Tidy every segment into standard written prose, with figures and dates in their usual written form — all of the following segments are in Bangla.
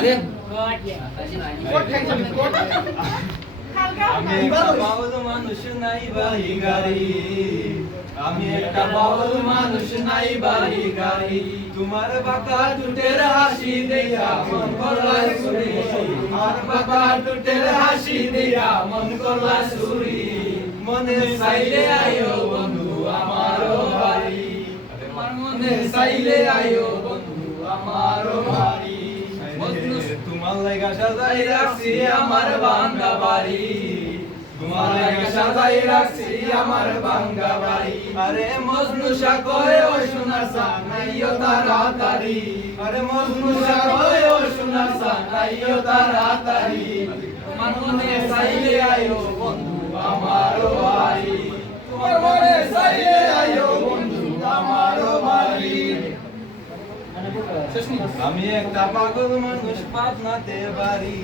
আরে আমি একটা বাউল মানুষ নাই বাড়ি গাড়ি, আমি একটা বাউল মানুষ নাই বাড়ি গাড়ি। তোমার বাঁকা টুটের হাসি দিয়া মন করলা সুরি, আমার বাঁকা টুটের হাসি দিয়া মন করলা সুরি। মনে চাইলে আয়ো বন্ধু আমারও বাড়ি, তোমার মনে চাইলে আয়ো বন্ধু আমারও বাড়ি। তোমার লাগা সাজাই রাখছি আমার ভাঙ্গা বাড়ি, তোমার লাগা সাজাই রাখছি আমার ভাঙ্গা বাড়ি। আরে মজনু শাহ কয় ও সোনার চাঁদ নাইও তাড়াতাড়ি, আরে মজনু শাহ কয় ও সোনার চাঁদ নাইও তাড়াতাড়ি। তোমার মনে চাইলে আয়ো বন্ধু আমারও বাড়ি, তোমার মনে চাইলে আয়ো বন্ধু আমারও বাড়ি। আমি একটা পাগল মানুষ পাবনাতে বাড়ি,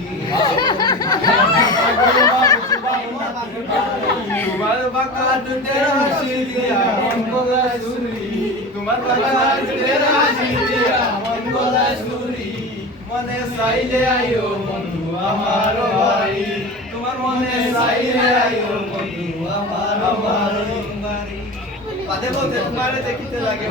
তোমার বাঁকা টুটের হাসি দিয়া মন গলায় সুরি, তোমার বাঁকা টুটের হাসি দিয়া মন গলায় সুরি। মনে চাইলে আয়ো বন্ধু আমার বাড়ি, তোমার মনে চাইলে আয়ো বন্ধু আমার বাড়ি। বাদে বলতে তোমারে দেখিতে লাগে